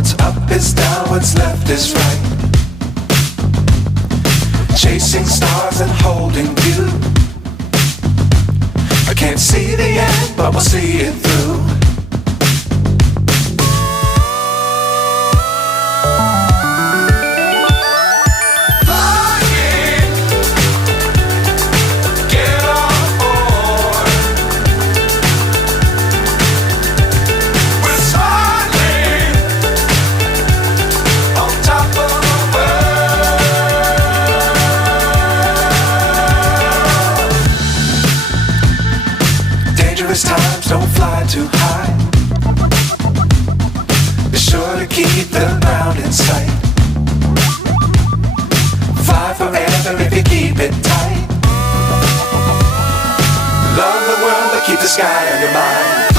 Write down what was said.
What's up is down, what's left is right. Chasing stars and holding you. I can't see the end, but we'll see it through. Times don't fly too high. Be sure to keep the ground in sight. Fly forever if you keep it tight. Love the world but keep the sky on your mind.